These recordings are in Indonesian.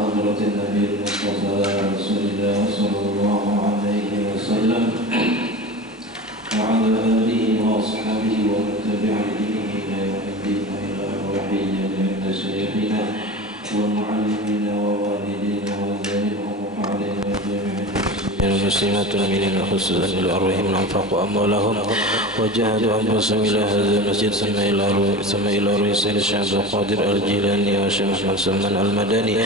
حضرة النبي المصطفى رسول الله صلى الله عليه وسلم وعلى آله وأصحابه ومن تبع دينه إلى يوم الدين إلى روحية عند شيخنا ومعلمنا ووالدينا وزينهم وعلينا جميع المسلمات المؤمنين خصوصا لأرواحهم أنفقوا أموالهم وجاهدوا أنفسهم إلى هذا المسجد ثم إلى رئيس الشعب القادر الجيلاني والشيخ محمد سلمان المدني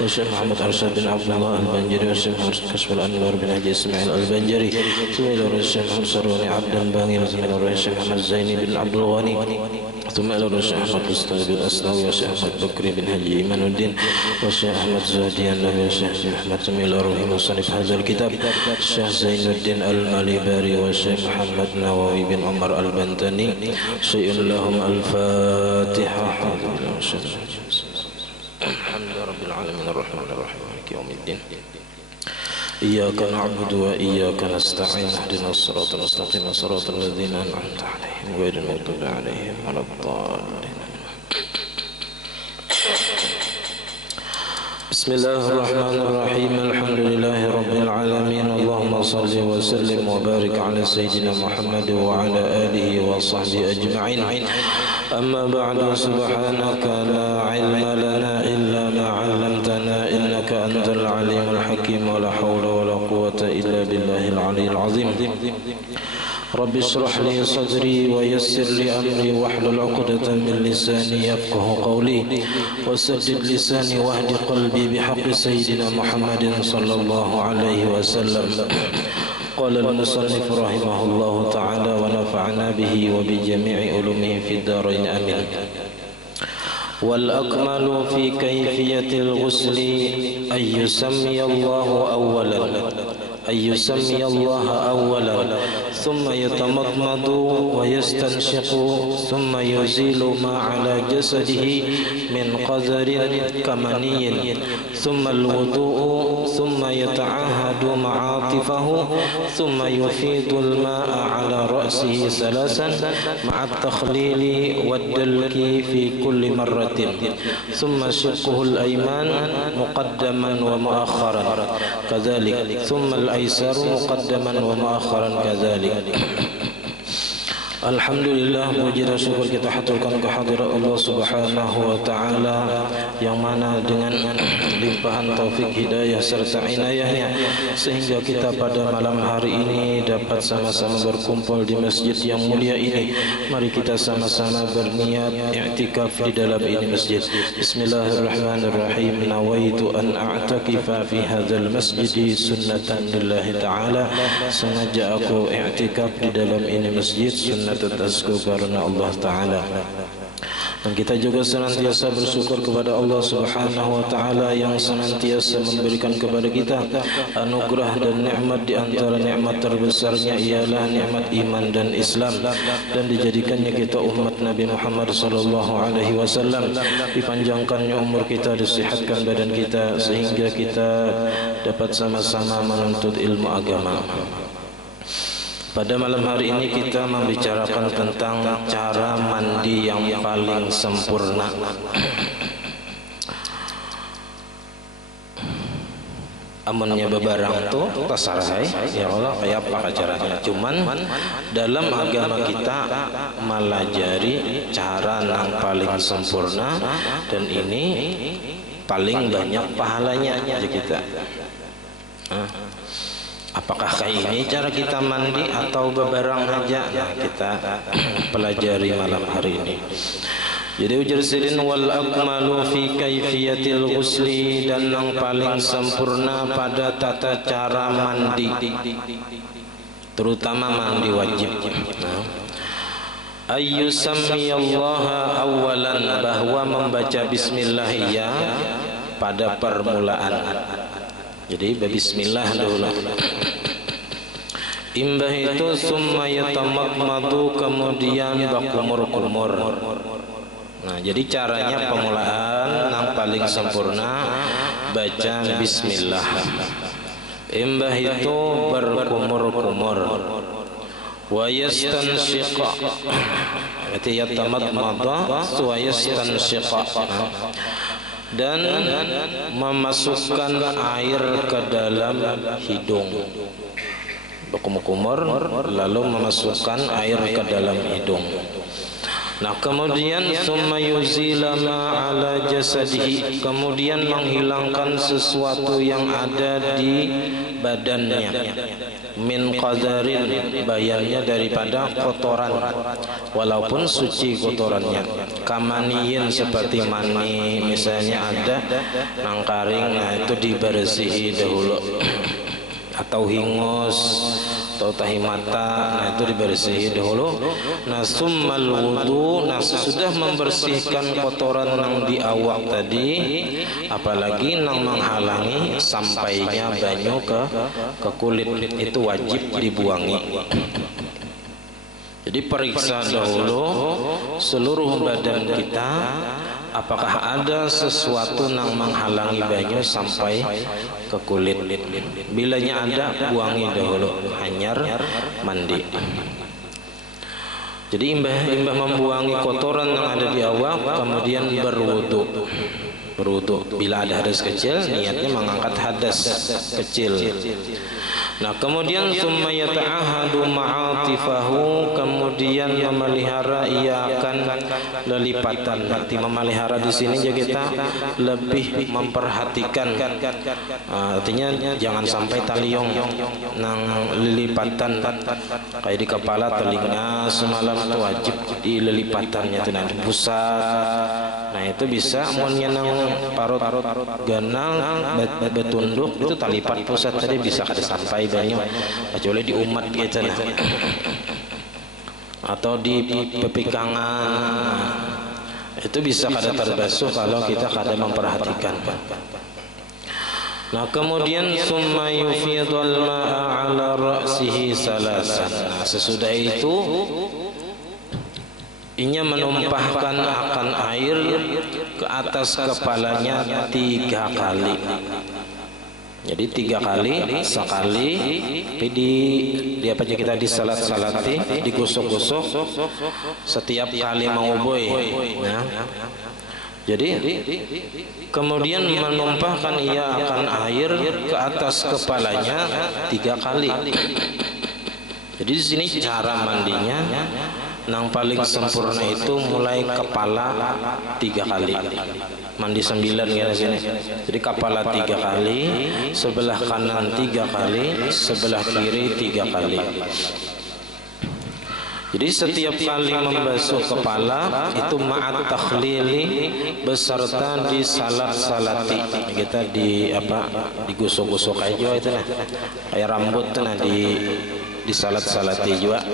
والشيخ محمد أرشد بن عبد الله البنجري والشيخ محمد كشف الأنوار بن حجي إسماعيل البنجري ثم إلى رئيس الشيخ محمد سرواني عبد الباغي ثم إلى رئيس الشيخ محمد زيني بن عبد الغني ثم إلى رئيس الشيخ أحمد الأستاذ بن الأسنوي والشيخ أحمد بكري بن حجي إيمان الدين والشيخ أحمد زاديان والشيخ محمد ثم إلى روح مصنف هذا الكتاب الشيخ زين الدين الماليباري والشيخ محمد نووي بن عمر البنتني شيء لهم الفاتحة. الحمد لله رب العالمين الرحمن الرحيم مالك يوم الدين إياك نعبد وإياك نستعين اهدنا الصراط المستقيم صراط الذين أنعمت عليهم غير المغضوب عليهم ولا الضالين. بسم الله الرحمن الرحيم الحمد لله رب العالمين اللهم صل وسلم وبارك على سيدنا محمد وعلى آله وصحبه أجمعين. أما بعد سبحانك لا علم لنا إلا ما علمتنا إنك أنت العليم الحكيم ولا حول ولا قوة إلا بالله العلي العظيم. رب اشرح لي صدري ويسر لي أمري واحلل عقدة من لساني يفقه قولي وسدد لساني واهد قلبي بحق سيدنا محمد صلى الله عليه وسلم. قال المصنف رحمه الله تعالى ونفعنا به وبجميع علومه في الدارين آمين. والأكمل في كيفية الغسل أن يسمي الله أولا ثم يتمضمض ويستنشق ثم يزيل ما على جسده من قذر كمني ثم الوضوء ثم يتعهد معاطفه ثم يفيض الماء على رأسه ثلاثا مع التخليل والدلك في كل مرة ثم شقه الأيمن مقدما ومؤخرا كذلك ثم الأيسر مقدما ومؤخرا كذلك. Alhamdulillah, puji dan syukur kita haturkan kehadirat Allah Subhanahu wa taala yang mana dengan limpahan taufik hidayah serta inayahnya sehingga kita pada malam hari ini dapat sama-sama berkumpul di masjid yang mulia ini. Mari kita sama-sama berniat i'tikaf di dalam ini masjid. Bismillahirrahmanirrahim. Nawaitu an a'takifa fi hadzal masjid sunnatan lillahi ta'ala. Sengaja aku i'tikaf di dalam ini masjid sunnah tazku karena Allah Ta'ala. Dan kita juga senantiasa bersyukur kepada Allah Subhanahu wa Ta'ala yang senantiasa memberikan kepada kita anugerah dan nikmat. Di antara nikmat terbesarnya ialah nikmat iman dan Islam, dan dijadikannya kita umat Nabi Muhammad sallallahu alaihi wasallam, dipanjangkannya umur kita, disihatkan badan kita sehingga kita dapat sama-sama menuntut ilmu agama. Pada malam hari ini kita membicarakan tentang cara mandi yang paling sempurna. Amunnya bebarang tuh tasarahai ya Allah kayak apa caranya. Cuman dalam agama kita melajari cara yang paling sempurna dan ini paling banyak pahalanya aja kita. Apakah kayak ini cara kita mandi atau bebarang aja? Nah, kita pelajari malam hari ini. Jadi ujar sirin wal akmalu fi kaifiyatil ghusli, dan yang paling sempurna pada tata cara mandi, terutama mandi wajib. Ayyusammiyallaha awalan, bahwa membaca bismillah ya pada permulaan. Jadi bismillah dulu. Imbah itu summa yatamadmadu, kemudian bakumur-kumur. Nah, jadi caranya permulaan yang paling sempurna baca bismillah. Imbah itu berkumur-kumur. Wa yastanshiqa, berarti yatamadmadu wa yastanshiqa. dan memasukkan air ke dalam hidung. Berkumur-kumur lalu memasukkan air ke dalam hidung. Nah, kemudian summa yuzila ma ala jasadihi, kemudian menghilangkan sesuatu yang ada di badannya, min qadarin, bayannya daripada kotoran, walaupun suci kotorannya, kamaniyin, seperti mani misalnya ada nangkaring, nah itu dibersihi dahulu, atau hingus atau tahi mata, nah itu dibersihi dahulu. Nah summal wudu, nah sesudah membersihkan kotoran yang di awak tadi, apalagi nang menghalangi sampainya banyu ke kulit, itu wajib dibuangi. Jadi periksa dahulu seluruh badan kita, apakah ada sesuatu yang menghalangi banyu sampai ke kulit. Bilanya ada, buangi dahulu, hanyar mandi. Jadi imbah membuangi kotoran yang ada di awak, kemudian berwudu. Bila ada hadas kecil, niatnya mengangkat hadas kecil. Nah, kemudian summa yata'ahadu ma'atifahu, kemudian memelihara ia akan lelipatan. Arti memelihara di sini juga kita lebih memperhatikan. Artinya jangan sampai taliong nang lilipatan kayak di kepala, telinga semalam itu wajib dililipatannya, itu nanti pusat. Nah itu bisa amunnya nang parut ganal betunduk itu talipat pusat tadi bisa kada sampai banyu, kecuali di umat gitu nah, atau di pepikangan, itu bisa kada terbasuh kalau kita kada memperhatikan. Nah kemudian summa yufidul ma'a ala ra'sihi salasan. Nah sesudah itu inya menumpahkan akan air ke atas kepalanya 3 kali. Jadi 3 kali, sekali di apa aja kita disalat-salati, digusuk-gusuk setiap kali mengubui. Ya. Jadi kemudian menumpahkan ia akan air ke atas kepalanya 3 kali. Jadi di sini cara mandinya, nang paling sempurna itu mulai kepala 3 kali. Mandi 9 ya sini. Jadi kepala 3 kali, sebelah kanan 3 kali, sebelah kiri 3 kali. Jadi setiap kali membasuh kepala itu ma'at takhlili, beserta disalat-salati. Kita di apa? Digusuk-gusuk aja itu nah. Kayak rambut tuh nah disalat-salati juga.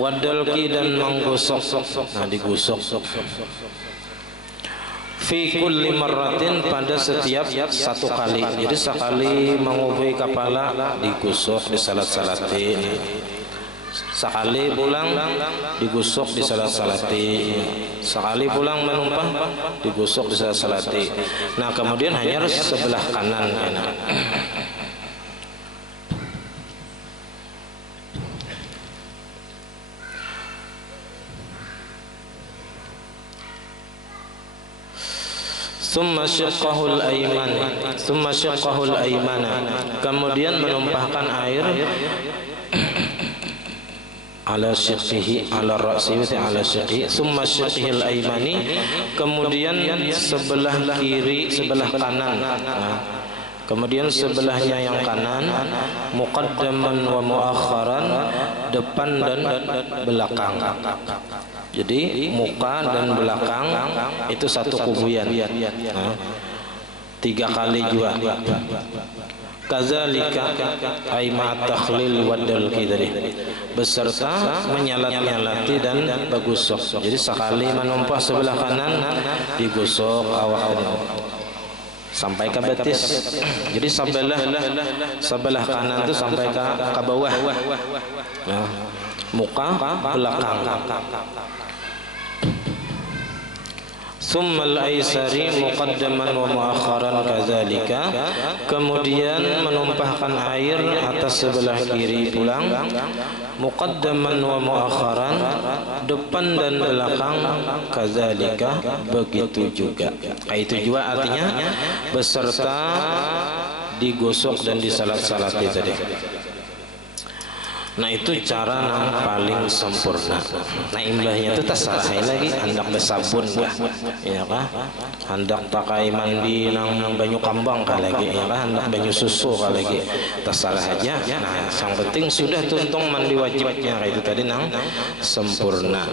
Wadalki, dan menggusuk. Nah digusuk. Fi kulli marratin, pada setiap 1 kali. Jadi sekali mengubui kepala digusuk, disalat-salati. Sekali pulang digusuk, disalat-salati. Sekali pulang menumpah digusuk, disalat-salati. Nah kemudian hanya sebelah kanan ya. Summa syiqqahul ayman, summa syiqqahul aymana, kemudian menumpahkan air ala syiqqihi, ala ra'sihi, ala syiqqihi, summa syiqqihil aymani, kemudian sebelah kiri, sebelah kanan. Kemudian sebelahnya yang kanan, muqaddaman wa muakharan, depan dan belakang. Jadi muka dan belakang itu satu kubuyan. 3 kali juga. Kazalika ay ma'at takhlil wadalki tadi, beserta menyalat-nyalati dan bergusuk. Jadi sekali menumpah sebelah kanan digusuk awak sampai ke betis. Jadi sebelah kanan itu sampai ke bawah. Nah, muka belakang. Summal aisari muqaddaman wa muakharan kadzalika, kemudian menumpahkan air atas sebelah kiri pulang, muqaddaman wa muakharan, depan dan belakang, kadzalika begitu juga. Itu juga artinya beserta digosok dan disalat-salati tadi. Nah itu cara yang paling sempurna. Nah imbahnya itu terserah lagi, hendak bersabun lah, ya kah? Hendak pakai mandi nang banyu kambang kah lagi, ya kah? Hendak banyu susu kah lagi, terserah aja. Nah yang penting sudah tuntung mandi wajibnya kayak itu tadi nang sempurna.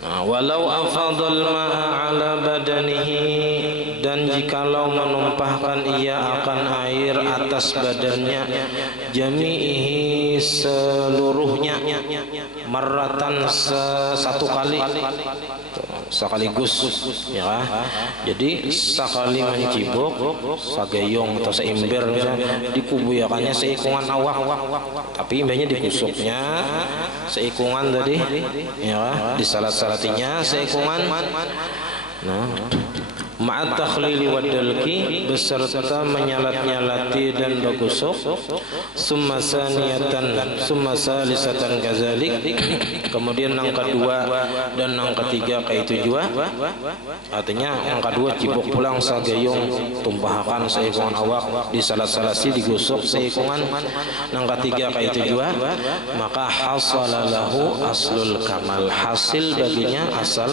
Nah, walau afadal ma'a ala badanihi, dan jikalau menumpahkan ia akan air atas badannya, jami'ihi seluruhnya, marratan satu kali, sekaligus, ya. Jadi sekali mencibuk, sagayong atau seimber misalnya, dikubuyakannya seikungan awak, tapi imbahnya dikusuknya seikungan tadi, ya, disalat-salatinya seikungan. Nah, ma'at takhlili wa dalki, beserta menyalat-nyalati dan bergosok, summa saniyatan summa salisatan kadzalik, kemudian yang kedua dan yang ketiga kayak itu juga, artinya yang kedua cibuk pulang sagayung, tumpahkan seikungan awak, disalat-salasi digosok seikungan, yang ketiga kayak itu juga, maka hasalalahu aslul kamal, hasil baginya asal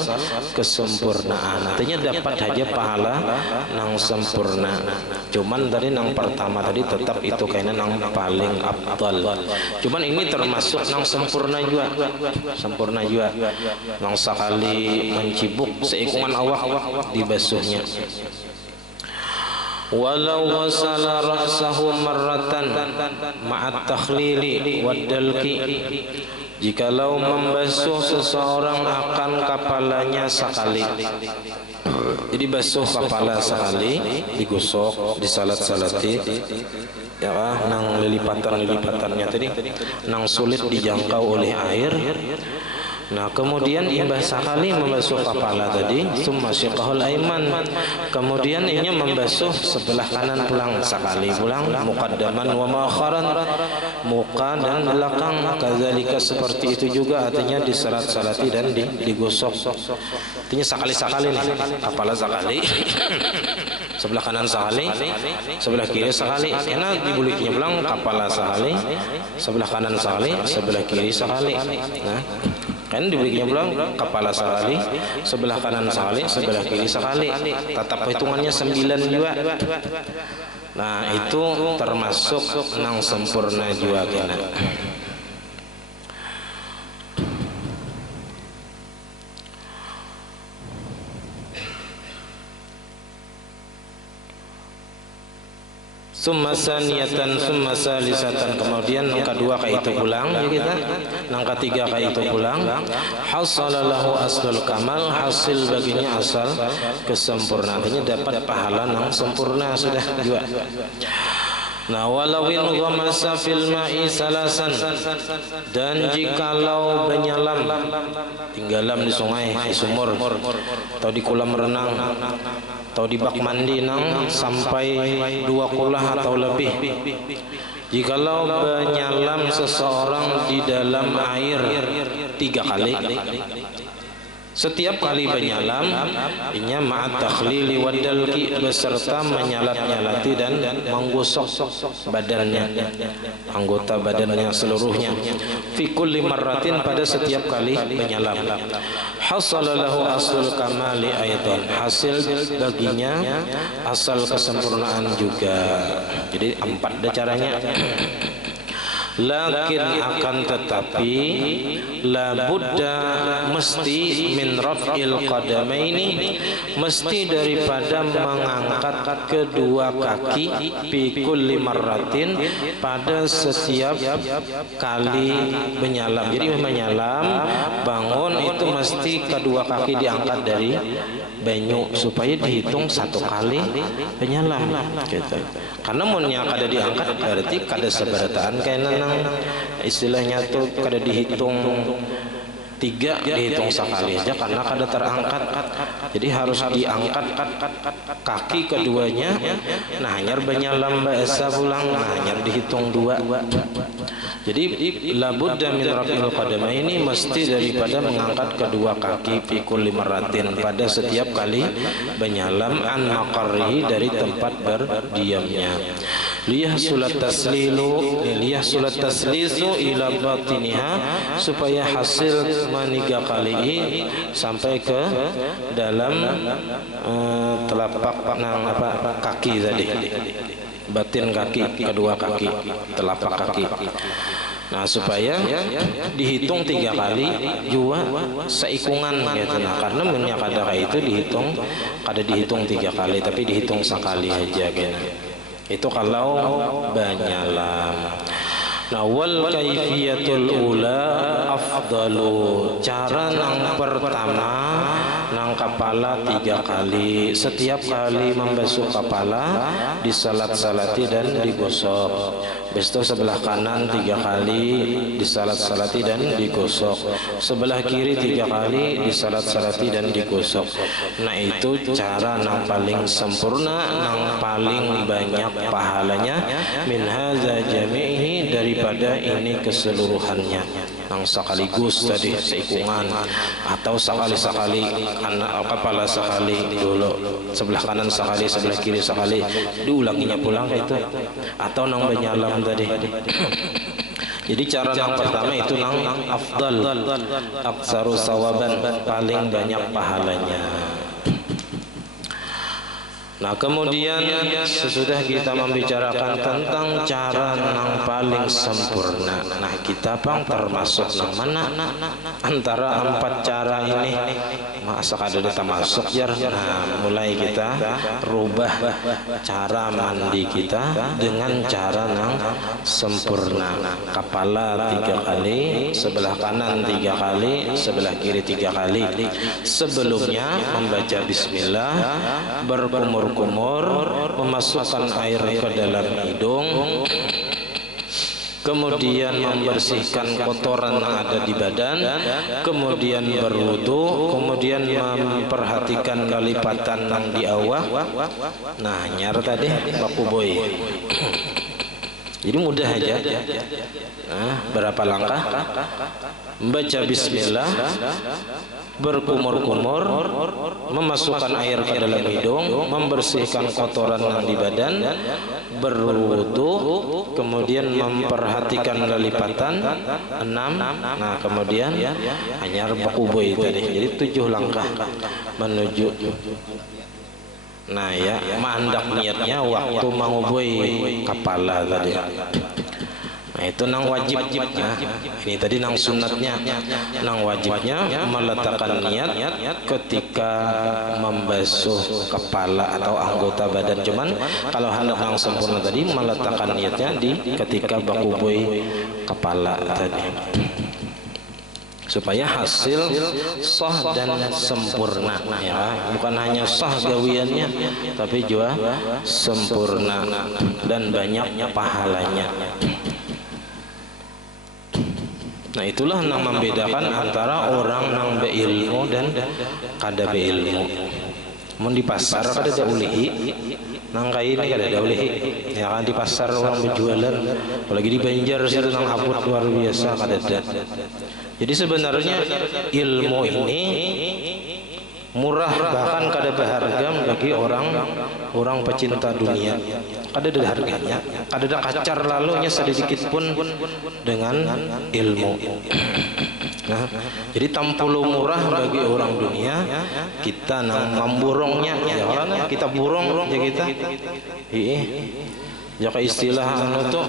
kesempurnaan, artinya dapat aja pahala nang sempurna. Cuman tadi nang pertama tadi tetap itu kayaknya nang paling afdal. Cuman ini termasuk nang sempurna juga. Sempurna juga. Nang sekali mencibuk seikungan awak dibasuhnya. Walau wasala ra'sahu marratan ma'at takhlili wad dalki, jikalau membasuh seseorang akan kepalanya sekali, jadi basuh kepala sekali, digosok, disalat-salati, ya nang lilipatan-lilipatannya tadi, nang sulit dijangkau oleh air. Nah kemudian imbah sekali membasuh kepala tadi, summa syiqahul aiman, kemudian ianya membasuh sebelah kanan pulang sekali pulang, muqaddaman wa muakharan, muka dan belakang, kadzalika seperti itu juga, artinya disalat-salati dan digosok, artinya sekali-sekali nih, kepala sekali, sebelah kanan sekali, sebelah kiri sekali, enak dibuliknya pulang, kepala sekali, sebelah kanan sekali, sebelah kiri sekali. Nah kan diberinya pulang kepala sekali, sebelah kanan sekali, sebelah kiri sekali, tetap hitungannya 9 juga. Nah itu termasuk nang sempurna juga kena. Summa saniyatan summa salisatan, kemudian yang kedua kayak itu pulang ya kita, yang ketiga kayak itu pulang, hasalalahu aslul kamal, hasil baginya asal kesempurnaan, artinya dapat pahala yang sempurna sudah juga. Nah walawin ghamasa fil ma'i salasan, dan jikalau menyelam tinggalam di sungai, di sumur atau di kolam renang atau di bak mandi nang sampai 2 kulah atau lebih, jikalau menyelam seseorang di dalam air 3 kali, setiap kali menyelam inya ma'at takhlili wad dalki, beserta menyalat-nyalati dan menggosok badannya, anggota badannya seluruhnya, fi kulli marratin, pada setiap kali menyelam, hasalalahu aslul kamali aidan, hasil baginya asal kesempurnaan juga. Jadi 4 ada caranya. Lakin akan tetapi, la buddha mesti min raf'il qadamaini, mesti daripada mengangkat kedua kaki, fi kulli marratin, pada setiap kali menyelam. Jadi menyelam bangun itu mesti kedua kaki diangkat dari banyu supaya dihitung 1 kali menyelam gitu. Karena munnya kada diangkat berarti kada seberataan kayak nang istilahnya tuh kada dihitung 3 dihitung sekali aja karena kada terangkat. Jadi harus diangkat kaki keduanya. Nah hanyar banyalam bahasa pulang. Nah hanyar dihitung 2. Jadi labudda min raf'il qadamaini, mesti daripada mengangkat kedua kaki fi kulli marratin, pada setiap kali banyalam, an maqarrihi, dari tempat berdiamnya. Liyahsulat taslisu ila batiniha, supaya hasil maniga kali sampai ke dalam telapak kaki tadi, batin kaki, kedua kaki, telapak kaki. Nah supaya dihitung 3 kali juga seikungan gitu. Nah karena minyak kadar itu kada dihitung 3 kali, tapi dihitung sekali aja gitu. Itu kalau banyalam. Nah wal kaifiyatul ula afdalu, cara nang pertama nang kepala 3 kali, setiap kali membasuh kepala disalat-salati dan digosok. Besto sebelah kanan 3 kali disalat-salati dan digosok, sebelah kiri 3 kali disalat-salati dan digosok. Nah itu cara nang paling sempurna, nang paling banyak pahalanya, min hadza jami'ihi, daripada ini keseluruhannya, nang sekaligus tadi seikungan, atau sekali anak kepala sekali dulu, sebelah kanan sekali, sebelah kiri sekali, diulanginya pulang itu, atau nang banyalam tadi. Jadi cara yang pertama itu nang afdal, aksaru sawaban, paling banyak pahalanya. Nah kemudian sesudah kita membicarakan tentang cara yang paling sempurna, nah kita pang termasuk yang mana antara 4 cara ini? Masa kada termasuk jar. Nah mulai kita rubah cara mandi kita dengan cara yang sempurna. Kepala 3 kali, sebelah kanan 3 kali, sebelah kiri 3 kali. Sebelumnya membaca bismillah, berkumur, memasukkan air ke dalam hidung, kemudian membersihkan kotoran yang ada di badan, kemudian berwudu, kemudian memperhatikan lipatan yang di awak. Nah nyar tadi baku boy. Jadi mudah aja. Nah, berapa langkah? Membaca bismillah, berkumur-kumur, memasukkan air ke dalam hidung, membersihkan kotoran yang di badan, berwudu, kemudian memperhatikan lipatan 6. Nah kemudian hanyar bakuboy tadi. Jadi 7 langkah menuju. Nah ya, mandak niatnya waktu mengubui kepala tadi. Nah itu nang wajib. Nah, ini tadi nang sunatnya. Nang wajibnya meletakkan niat ketika membasuh kepala atau anggota badan. Cuman kalau hendak nang sempurna tadi meletakkan niatnya di ketika bakubui kepala tadi, supaya hasil sah dan sempurna ya, bukan hanya sah gawiannya tapi juga sempurna dan banyak pahalanya. Nah itulah yang membedakan antara orang yang berilmu dan kada beilmu. Mun di pasar kada ada ulihi, nang kain kada ada ulihi. Ya kan di pasar orang berjualan, apalagi di Banjar situ nang abut luar biasa kada ada. Jadi sebenarnya ilmu ini murah, bahkan kada berharga bagi orang pecinta dunia. Kada ada harganya, kada ada kacar lalunya sedikit pun dengan ilmu. Nah, jadi tampulu murah bagi orang dunia, kita nang memburungnya ya kan, kita burung ya kita. Ya ke istilah anu tuh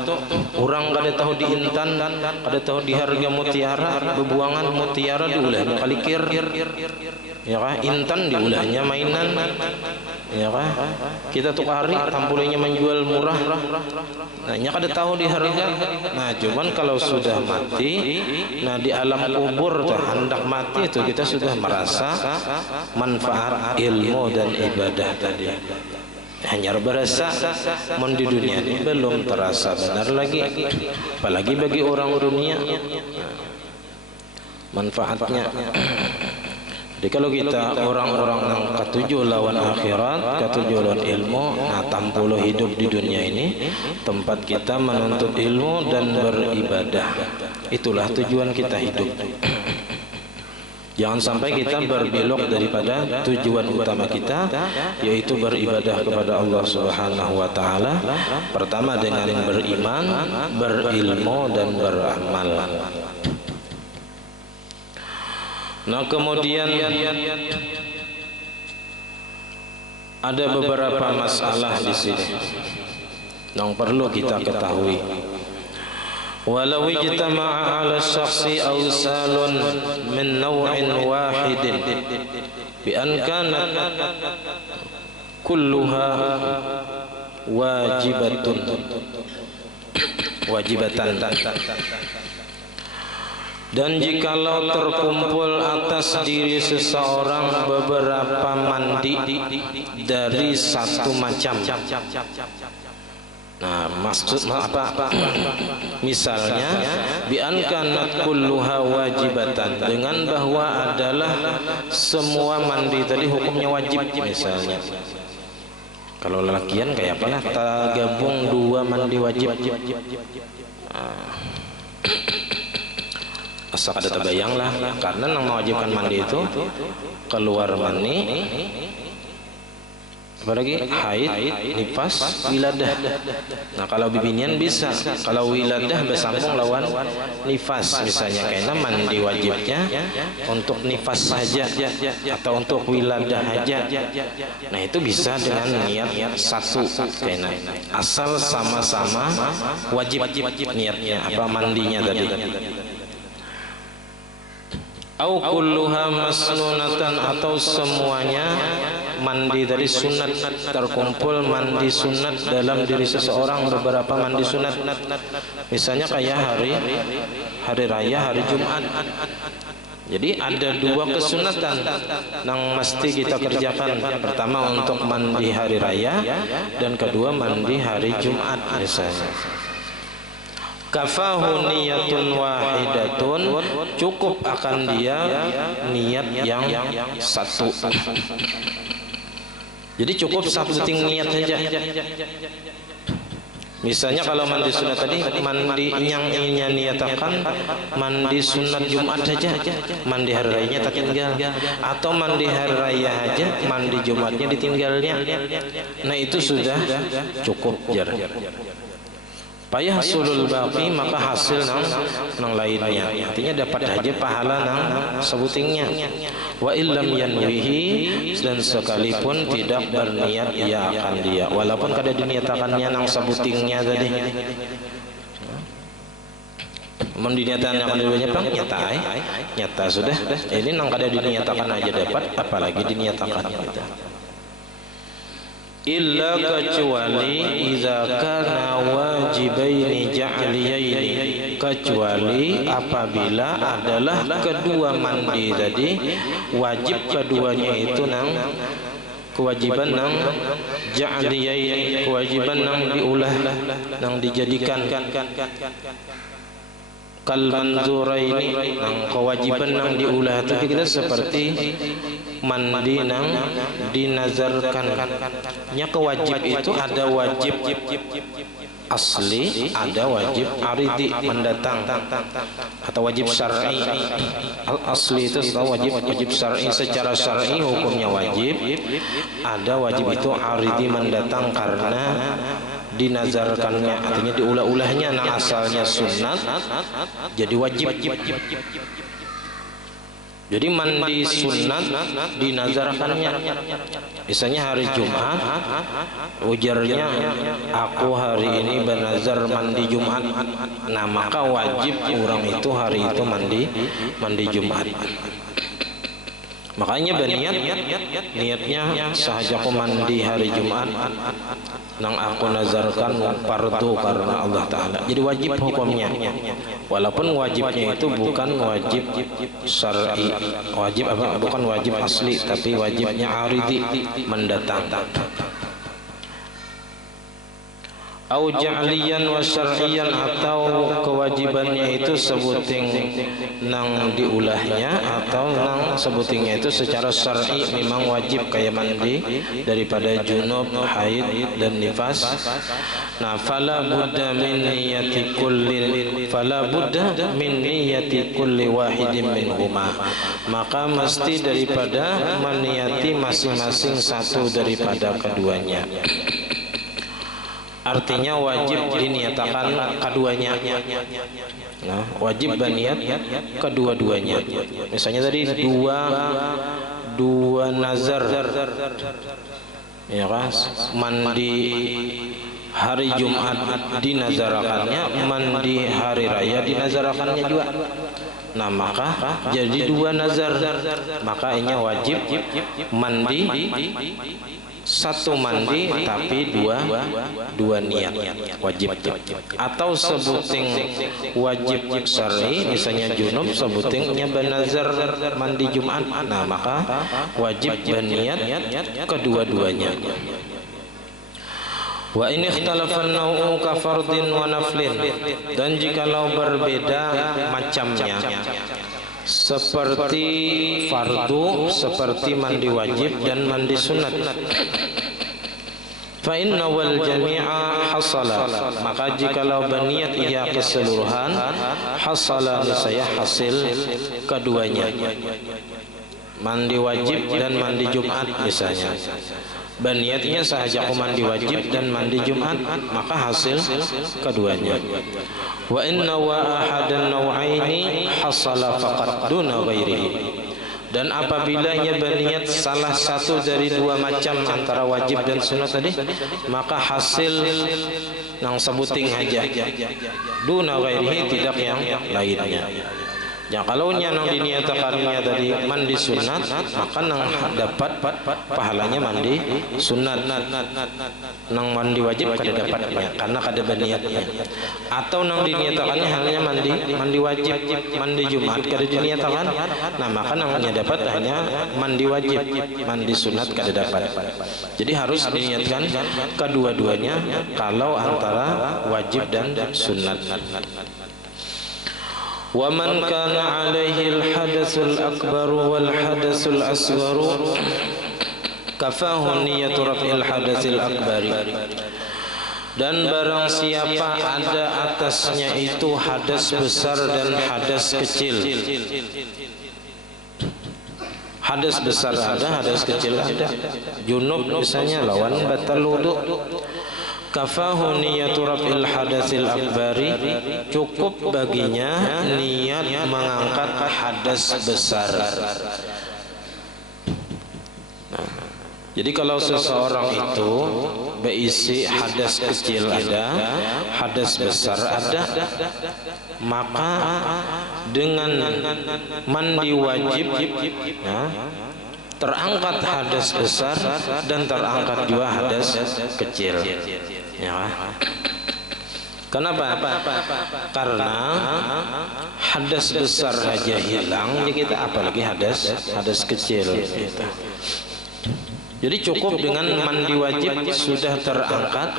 orang kada tahu diintan, kada tahu di harga mutiara, bebuangan mutiara diulahnya kalikir. Ya kan intan diulahnya mainan. Ya kan kita tuh hari tampulnya menjual murah. Nah nya kada tahu di harga. Nah cuman kalau sudah mati, nah di alam kubur tuh hendak mati itu kita sudah merasa manfaat ilmu dan ibadah tadi. Hanya berasa mon di dunia ini belum terasa benar lagi, apalagi bagi orang dunia. manfaatnya. Jadi kalau kita orang-orang yang ketujuh lawan akhirat, ketujuh lawan ilmu, nah tampulu hidup di dunia ini tempat kita menuntut ilmu dan beribadah. Itulah tujuan kita hidup. Jangan sampai kita berbelok daripada tujuan utama kita, yaitu beribadah kepada Allah Subhanahu wa taala. Pertama dengan beriman, berilmu dan beramal. Nah, kemudian ada beberapa masalah di sini yang perlu kita ketahui. Walau ijtama'a 'ala syakhsi awsalun min naw'in wahidin bi an kanat kulluha wajibatan. Dan jikalau terkumpul atas diri seseorang beberapa mandi dari satu macam. Nah, maksud apa? Misalnya bi an kanat kulluha wajibatan, dengan bahwa adalah semua mandi tadi hukumnya wajib misalnya. Kalau lelakian kayak apa lah, gabung dua mandi wajib. Asal ada terbayang lah, karena yang mewajibkan mandi itu keluar mani, apalagi haid, nifas, wiladah. Nah, kalau bibinian bisa, kalau wiladah bersambung lawan nifas misalnya, karena mandi wajibnya untuk nifas saja atau untuk wiladah saja. Nah, itu bisa dengan niat satu, karena asal sama-sama wajib niatnya apa mandinya tadi. Au kulluha masnunatan, atau semuanya mandi dari sunat, terkumpul mandi sunat dalam diri seseorang beberapa mandi sunat. Misalnya kayak hari raya, hari Jumat. Jadi ada dua kesunatan yang mesti kita kerjakan. Pertama untuk mandi hari raya, dan kedua mandi hari Jumat misalnya. Kafahu niyatun wahidatun, cukup akan dia niat yang satu. Jadi cukup satu niat saja. Misalnya kalau mandi sunat tadi, mandi yang ingin niatakan mandi sunat Jumat saja, mandi hari rayanya tak tinggal, atau mandi hari raya aja, mandi Jumatnya ditinggalnya. Nah, itu sudah cukup jar. Payah sulul baqi, maka hasil nang lainnya, artinya dapat aja pahala nang sebutingnya. Wa illam yanwihi, dan sekalipun tidak berniat ia akan dia, walaupun kada diniatakannya nang sebutingnya tadi. Mendiniatakan akan dirinya bang, nyata sudah. Ini nang kada diniatakan aja dapat, apalagi diniatakan kita. Illa kecuali idza kana wajibaini ja'liyaini, kecuali apabila adalah kedua mandi tadi wajib keduanya itu nang kewajiban nang ja'liyaini, kewajiban nang diulah, nang dijadikan. Kal manzuraini, nang kewajiban nang diulah itu kita seperti mandi nang dinazarkan. Nya kewajib itu ada wajib asli, ada wajib aridi mendatang, atau wajib syar'i. Al asli itu wajib syar'i, secara syar'i hukumnya wajib. Ada wajib itu aridi mendatang karena dinazarkannya, artinya diulah-ulahnya, nah asalnya sunat jadi wajib. Jadi mandi sunat dinazarkannya. Misalnya hari Jumat, ujarnya aku hari ini bernazar mandi Jumat. Nah, maka wajib orang itu hari itu mandi Jumat. Makanya berniat, niatnya sahaja aku mandi hari Jumat nang aku nazarkan fardu karena Allah Ta'ala. Jadi wajib hukumnya, walaupun wajibnya itu bukan wajib syar'i, wajib apa? Bukan wajib asli, tapi wajibnya aridi mendatang. au ja'liyan wa syar'iyan, atau kewajibannya itu sebuting nang diulahnya, atau nang sebutingnya itu secara syar'i memang wajib kayak mandi daripada junub, haid dan nifas. Nah, fala budda min niyyati kulli wahidin minhuma, maka mesti daripada meniyati masing-masing satu daripada keduanya. Artinya wajib diniatakan keduanya. Nah, wajib berniat kedua-duanya. Misalnya tadi dua nazar, ya kan? Mandi hari Jumat dinazarakannya, mandi hari raya dinazarakannya juga. Nah, maka jadi dua nazar, makanya wajib mandi, satu mandi tapi dua niat wajib. Atau sebuting wajib syar'i, misalnya junub, sebutingnya benazar mandi Jumat, nah maka wajib berniat kedua-duanya. Wa in ikhtalafa an-naw'u ka fardin wa naflin, dan jikalau berbeda macamnya seperti fardu, seperti mandi wajib dan mandi sunat, fa inna wal jami'a hasala, maka jikalau berniat ia keseluruhan, hasala niscaya hasil keduanya. Mandi wajib dan mandi Jumat misalnya, berniatnya sahaja aku mandi wajib dan mandi Jumat, maka hasil keduanya. Wa inna wa ahadan naw'aini hasala faqat duna ghairihi, dan apabila ia berniat salah satu dari dua macam antara wajib dan sunat tadi, maka hasil nang sebuting aja, duna ghairihi, tidak yang lainnya. Ya, kalau nang diniatakannya tadi mandi sunat, maka nang dapat pahalanya mandi sunat. Nang mandi wajib kada dapatnya karena kada berniatnya. Atau nang diniatakannya hanya mandi wajib, mandi Jumat kada diniatakan, nah maka nangnya dapat hanya mandi wajib, mandi sunat kada dapat. Jadi harus diniatkan kedua-duanya kalau antara wajib dan sunat. Wa man kana alaihi al-hadatsul akbar wal hadatsul asghar kafahu niyyatu raf'il hadatsil akbar, dan barang siapa ada atasnya itu hadas besar dan hadas kecil. Hadas besar ada, hadas kecil ada. Junub misalnya lawan batal wudu, kafahu niyatu raf'il hadatsil akbari, cukup baginya niat mengangkat hadas besar. Nah, jadi kalau seseorang itu berisi hadas kecil ada, hadas besar ada, maka dengan mandi wajib terangkat hadas besar dan terangkat juga hadas kecil. Ya. Kenapa? Karena hadas besar aja hilang, ya kita apalagi hadas kecil. Gitu. Jadi cukup dengan mandi wajib sudah terangkat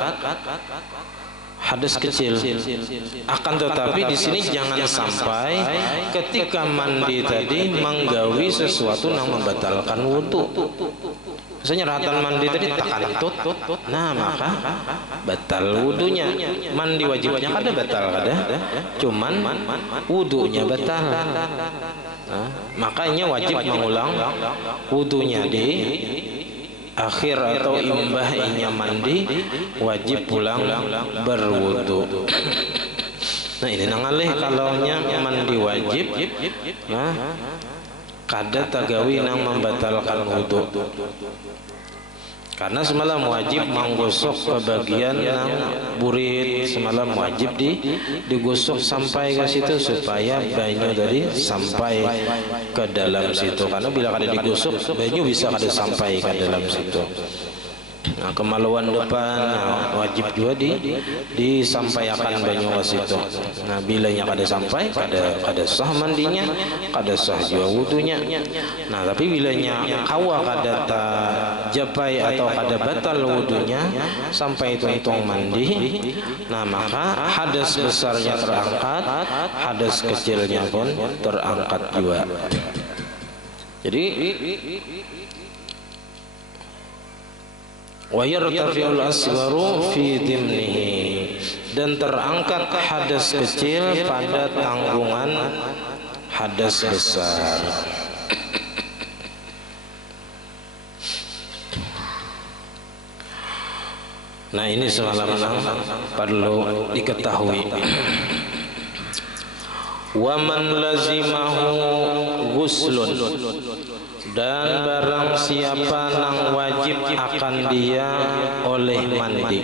hadas kecil. Akan tetapi di sini jangan sampai ketika mandi tadi menggawi sesuatu yang membatalkan wudu. Misalnya ratan mandi tadi takantut, nah maka batal wudunya. Mandi wajibnya kada batal kada, cuman wudunya batal. Nah, makanya wajib mengulang wudunya di akhir atau imbahnya mandi, wajib pulang berwudu. Nah ini nangalih kalaunya mandi wajib, nah kada tagawi nang membatalkan wudu. Karena semalam wajib menggosok ke bagian nang burit, semalam wajib digosok sampai ke situ supaya banyu tadi sampai ke dalam situ. Karena bila kada digosok banyu bisa kada sampai ke dalam situ. Nah, kemaluan depan wajib juga disampaikan banyu ke situ. Nah, bilanya kada sampai, kada sah mandinya, kada sah juga wudunya. Nah, tapi bilanya kawa kada ta japai atau kada batal wudunya sampai hitung mandi, nah maka hadas besarnya terangkat, hadas kecilnya pun terangkat juga. Jadi wa yartafi'ul asgharu fi dhimnihi, dan terangkat hadas kecil pada tanggungan hadas besar. Nah, ini semalam perlu diketahui. Wa man lazimahu ghuslun, dan barang siapa nang wajib akan dia oleh mandi.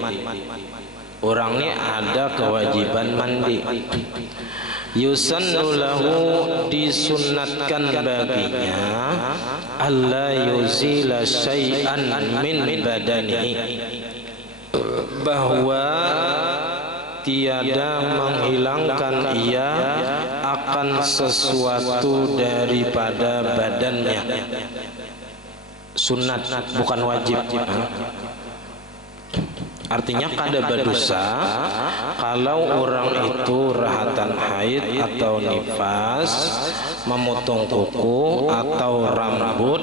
Orang ini ada kewajiban mandi. Yusannu lahu, disunnatkan baginya, alla yuzila syai'an min badanihi, bahwa tiada menghilangkan ia akan sesuatu daripada badannya. Sunat, bukan wajib. Artinya kada berdosa kalau orang itu rahatan haid atau nifas, memotong kuku atau rambut,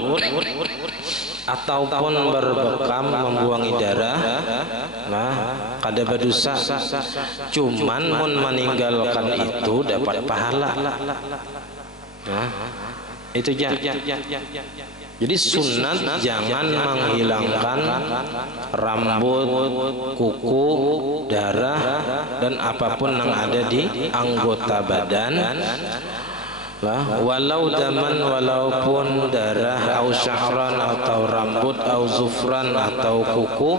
ataupun berbekam membuangi darah. Nah, kada berdosa. Cuman mun meninggalkan itu dapat pahala. Nah, itu aja. Jadi sunat jangan menghilangkan rambut, kuku, darah, dan apapun yang ada di anggota badan. Walau daman, walaupun darah, au sya'ran atau rambut, au zufran atau kuku,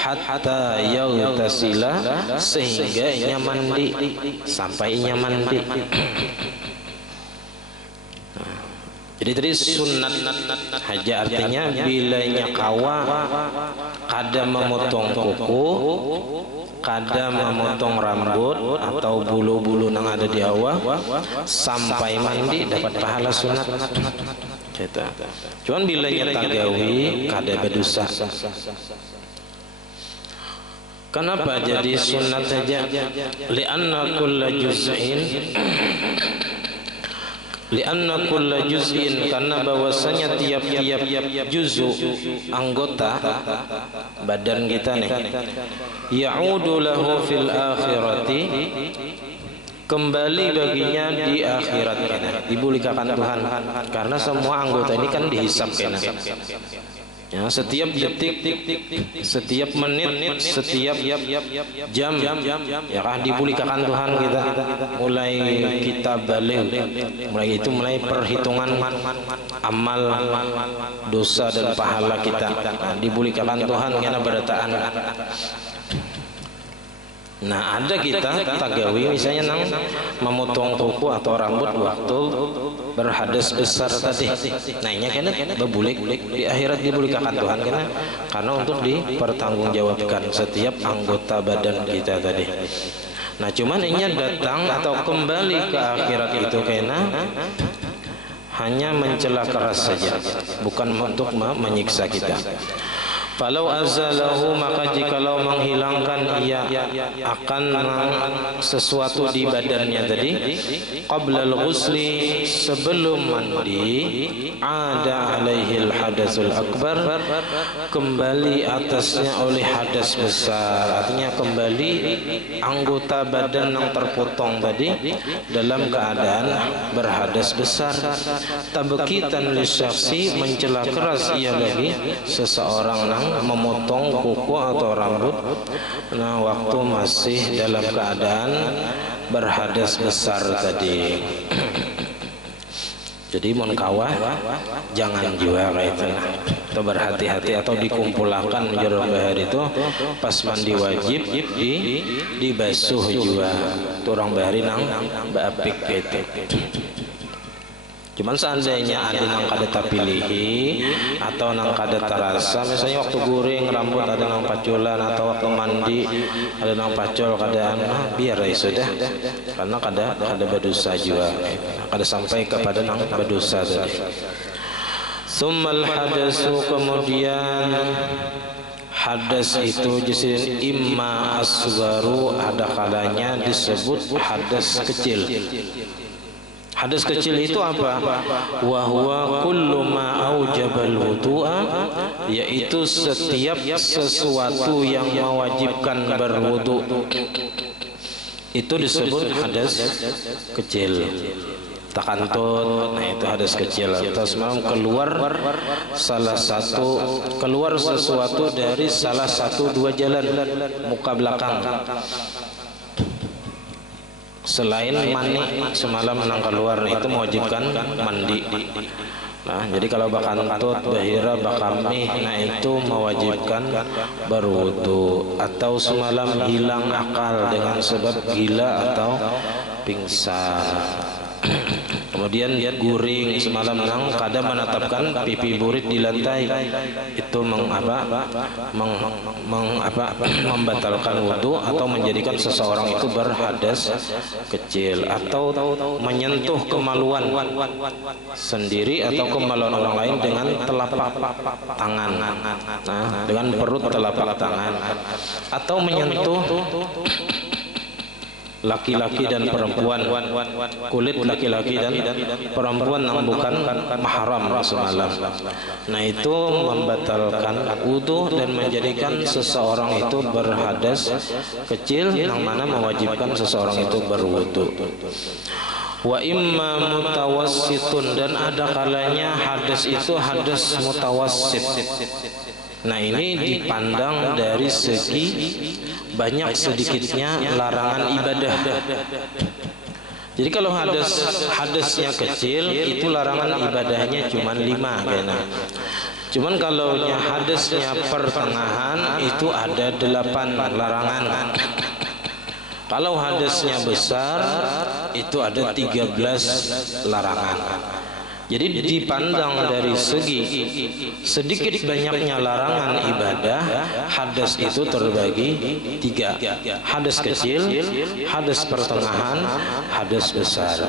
hatta yaghtasila, sehingga inya mandi, sampai inya mandi. Jadi tadi sunat haja artinya bilanya kawa kada memotong kuku, kada memotong rambut atau bulu-bulu yang ada di awak, sampai mandi dapat pahala sunat. Cuman bilanya tagawi kada berdosa. Kenapa jadi sunat saja? Li'anna kulla juz'in, karena bahwasanya tiap-tiap juzu anggota badan kita nih, ya'udu lahu fil akhirati, kembali baginya di akhirat kita, dibulikakan Tuhan, karena semua anggota ini kan dihisab kena. Ya, setiap detik, setiap menit, setiap jam, ya kan dibulikakan Tuhan kita. Mulai kita balik, mulai perhitungan amal, dosa dan pahala kita, nah, dibulikakan Tuhan karena berataan. Nah, ada kita tagawi misalnya nang memotong kuku atau rambut waktu berhadas besar tadi. Nah, ini kan berbulik di akhirat dibulikakan Tuhan karena untuk dipertanggungjawabkan setiap anggota badan kita tadi. Nah, cuman ini datang atau kembali ke akhirat itu karena hanya mencela keras saja, bukan untuk menyiksa kita. Falau azalahu, maka jikalau menghilangkan ia akan sesuatu di badannya tadi, qabla al-ghusli, sebelum mandi, ada alaihil hadasul akbar, kembali atasnya oleh hadas besar. Artinya kembali anggota badan yang terpotong tadi dalam keadaan berhadas besar. Tabkitan lisyaksi, mencela keras ia bagi seseorang yang memotong kuku atau rambut, nah waktu masih dalam keadaan berhadas besar tadi. Jadi mun kawah jangan juga kayak itu, atau berhati-hati atau dikumpulkan jero bahar itu pas mandi wajib dibasuh juga turang bahari nang baapik gitu. Cuman seandainya ada nang kada tapilihi atau nang kada terasa, misalnya waktu guring rambut ada nang paculan atau waktu mandi ada nang pacul kada, biar ya sudah, karena kada berdosa juga, kada sampai kepada nang berdosa tadi. Summal hadasu, kemudian hadas itu jisin imma asgaru, ada kalanya disebut hadas kecil. Hadas kecil itu apa? Wa huwa kullu ma aujabal wudu'a, yaitu setiap sesuatu yang mewajibkan berwudu. Itu disebut hadas kecil. Takantut, nah itu hadas kecil. Atau semalam keluar sesuatu dari salah satu dua jalan muka belakang. Selain mani, semalam menang keluar itu mewajibkan mandi. Nah, jadi kalau bakantut, bahira, bakamih, nah itu mewajibkan berwudu. Atau semalam hilang akal dengan sebab gila atau pingsan. Kemudian guring, semalam nang kada menetapkan pipi burit di lantai, itu membatalkan wudu atau menjadikan seseorang itu berhadas kecil. Atau menyentuh kemaluan sendiri atau kemaluan orang lain dengan telapak tangan, nah dengan perut telapak tangan, atau menyentuh laki-laki dan perempuan, kulit laki-laki dan perempuan yang bukan mahram semalam. Nah itu membatalkan wudu dan menjadikan seseorang itu berhadas kecil, yang mana mewajibkan seseorang itu berwudu. Wa imma mutawassitun, dan ada kalanya hadas itu hadas mutawassit. Nah ini dipandang dari segi banyak sedikitnya larangan ibadah. Jadi kalau hadasnya kecil itu larangan ibadahnya cuma 5 kayaknya. Cuman kalau hadasnya pertengahan itu ada 8 larangan. Kalau hadasnya besar itu ada 13 larangan. Jadi dipandang dari segi sedikit banyaknya larangan ibadah, hadas itu terbagi 3. Hadas kecil, hadas pertengahan, hadas besar.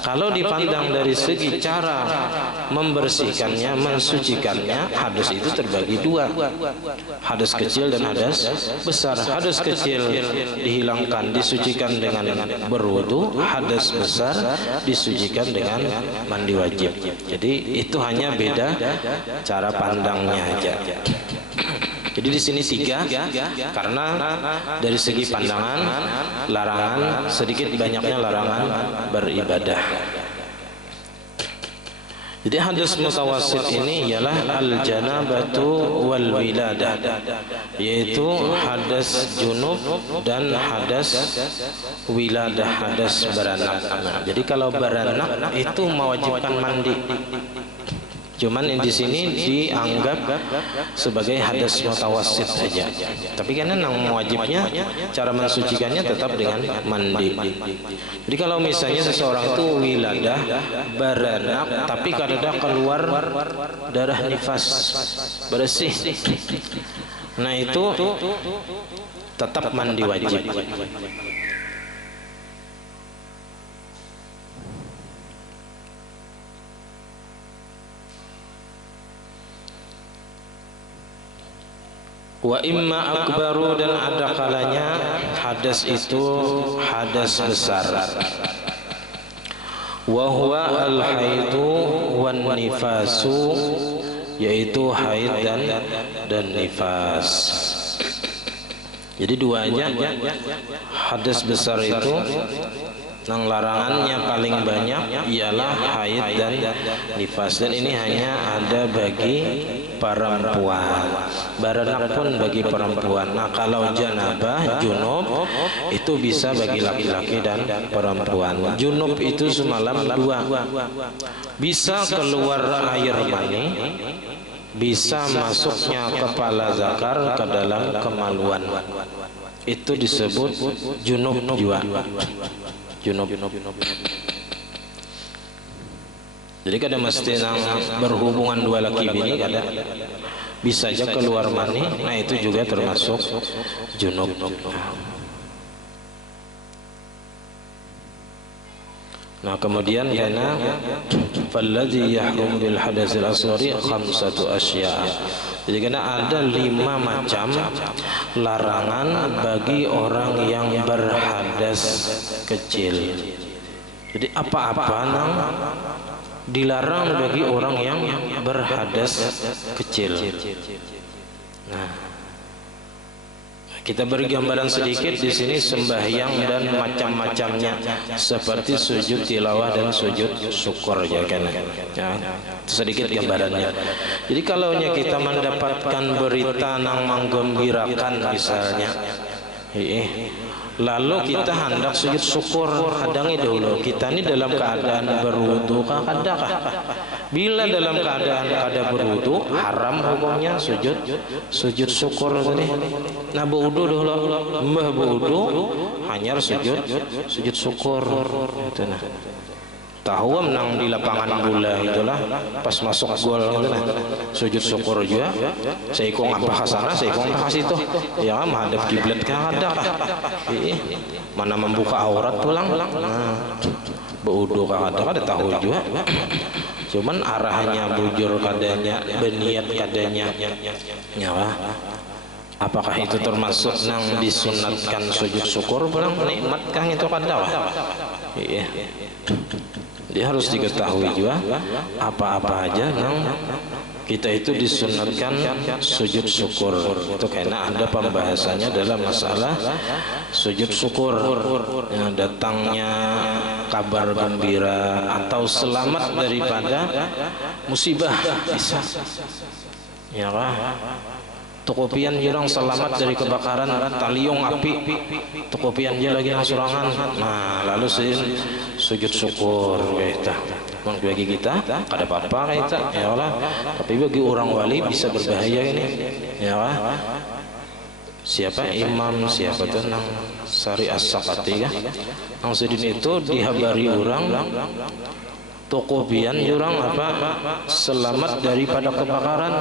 Kalau dipandang dari segi cara membersihkannya, mensucikannya, hadas itu terbagi 2. Hadas kecil dan hadas besar. Hadas kecil dihilangkan, disucikan dengan berwudu. Hadas besar disucikan dengan mandi wajib. Jadi itu hanya beda cara pandangnya aja. Jadi di sini 3 karena dari segi pandangan larangan, sedikit banyaknya larangan beribadah. Jadi hadas mutawassit ini ialah al-janabatu wal wiladah, yaitu hadas junub dan hadas wiladah, hadas beranak. Jadi kalau beranak itu mewajibkan mandi. Cuman di sini dianggap sebagai hadas mutawassit saja. Tapi karena yang wajibnya cara mensucikannya tetap dengan mandi. Jadi kalau misalnya seseorang itu wiladah, beranak, tapi kadang keluar darah nifas bersih, nah itu tetap mandi wajib. Wa imma akbaru, dan ada kalanya hadas itu hadas besar. Wa huwa al-haidu wan nifasu, yaitu haid dan nifas. Jadi duanya hadas besar itu yang larangannya paling banyak ialah haid dan nifas, dan ini hanya ada bagi perempuan. Beranak pun bagi perempuan. Nah kalau janabah, junub itu bisa bagi laki-laki dan perempuan. Junub itu semalam 2, bisa keluar air mani, bisa masuknya kepala zakar ke dalam kemaluan. Itu disebut junub juga. Junub. Jadi kada mesti nang berhubungan dua laki bini, kada. Bisa aja keluar mani, nah itu juga termasuk junub. Nah kemudian karena falladzi yahrum bil hadatsil asghari khamsatu asya'. Jadi karena ada 5 macam larangan bagi orang yang berhadas kecil. Jadi apa-apa nang dilarang bagi orang yang berhadas kecil. Nah, kita beri gambaran sedikit di sini sembahyang dan macam-macamnya, seperti sujud tilawah dan sujud syukur ya kan. Ya, itu sedikit gambarannya. Jadi kalau kita mendapatkan berita yang menggembirakan misalnya, lalu kita hendak sujud syukur, hadangi dulu. Kita ini dalam keadaan berwudu kah? Bila dalam keadaan ada berwudu, haram hukumnya sujud syukur tadi. Nah berwudu dulu, mbah berwudu, hanya sujud syukur. Itu nah. Tahu menang di lapangan bola itulah, pas masuk gol gitu nah. Sujud syukur juga. Saya ikut ngapa ke sana, saya ikut ngapa ke situ. Ya menghadap kiblat kan ada. Mana membuka aurat pulang. Nah, berwudu kan ada tahu juga. Cuman arahnya bujur kadanya, berniat kadanya. Nyawa. Apakah itu termasuk nang disunatkan sujud syukur pulang nikmat kang itu kada? Iya. Dia harus diketahui juga apa-apa aja nang kita itu disunatkan sujud syukur. Itu karena ada pembahasannya dalam masalah sujud syukur, yang datangnya kabar gembira atau selamat daripada musibah bisa. Ya kan? Tukupian jirang selamat dari kebakaran taliung api, tukupian dia lagi ngasurangan. Nah lalu sujud syukur kita. Bagi kita kada apa-apa kita, ya Allah. Tapi bagi orang wali bisa berbahaya ini, ya Allah. Siapa imam siapa tuh nang Sari As-Sakati kan? Nang sedin itu dihabari orang tukupian jurang apa selamat daripada kebakaran.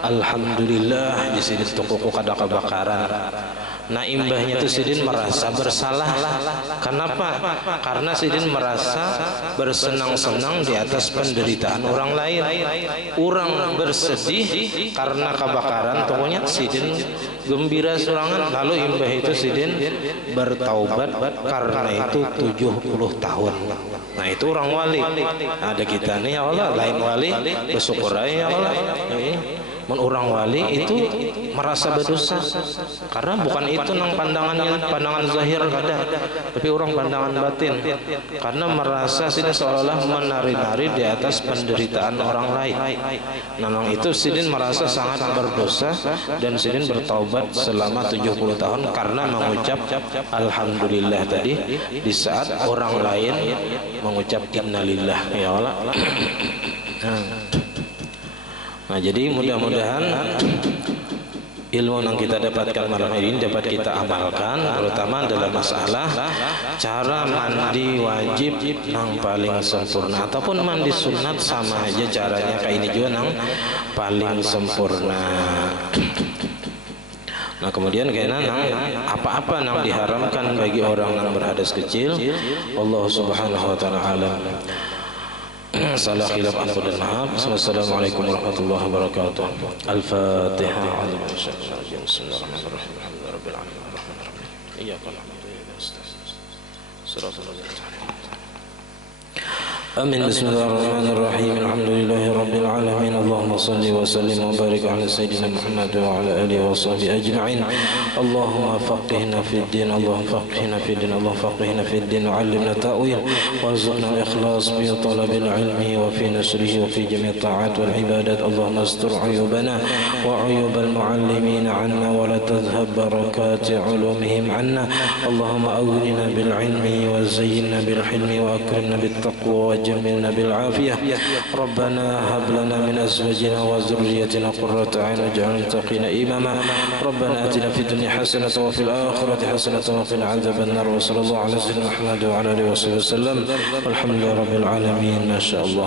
Alhamdulillah di sini tukuku kada kebakaran. Nah imbahnya itu sidin merasa bersalah. Kenapa? Karena sidin merasa bersenang-senang di atas penderitaan orang lain. Orang bersedih karena kebakaran, pokoknya sidin gembira surangan. Lalu imbah itu sidin bertaubat karena itu 70 tahun. Nah itu orang wali. Ada kita nih ya Allah, lain wali bersyukur aja ya Allah. Orang wali itu merasa berdosa karena bukan itu nang pandangan zahir kada, tapi orang pandangan batin, karena merasa sidin seolah-olah menari-nari di atas penderitaan orang lain. Nah itu sidin merasa sangat berdosa dan sidin bertaubat selama 70 tahun karena mengucap alhamdulillah tadi di saat orang lain mengucap innalillah ya Allah. Nah jadi mudah-mudahan ilmu yang kita dapatkan malam ini dapat kita amalkan, terutama dalam masalah cara mandi wajib yang paling sempurna ataupun mandi sunat sama aja caranya kayak ini juga yang paling sempurna. Nah kemudian kayaknya apa-apa yang diharamkan bagi orang yang berhadas kecil, Allah Subhanahu wa taala alam. Salah khilaf aku dan maaf. Wassalamualaikum warahmatullahi wabarakatuh. Al-Fatihah. Bismillahirrahmanirrahim. Alhamdulillahirabbil alamin. Iyyaka na'budu wa iyyaka nasta'in. Amin. Bismillahirrahmanirrahim. Alhamdulillahi rabbil alamin. Allahumma salli wa sallim wa barik ala sayyidina Muhammad wa ala alihi wa sahbihi ajma'in. Allahumma faqihna fid din, Allahumma faqihna fid din, Allahumma faqihna fid din wa 'allimna ta'wil warzuqna ikhlas fi talabil ilmi wa fi nasrihi wa fi jami' ta'at wal ibadat. Allahumma astur 'uyubana wa 'uyubal mu'allimin 'anna wa la tadhhab barakati 'ulumihim 'anna. Allahumma aghnina bil 'ilmi wa zayyinna bil hilmi wa akrimna bit taqwa جملنا بالعافية. ربنا هب لنا من أزواجنا وذريتنا قرة أعين واجعلنا للمتقين إماما. ربنا آتنا في الدنيا حسنة وفي الآخرة حسنة وقنا عذاب النار. وصلى الله على سيدنا محمد وعلى آله وصحبه وسلم. والحمد لله رب العالمين. ما شاء الله.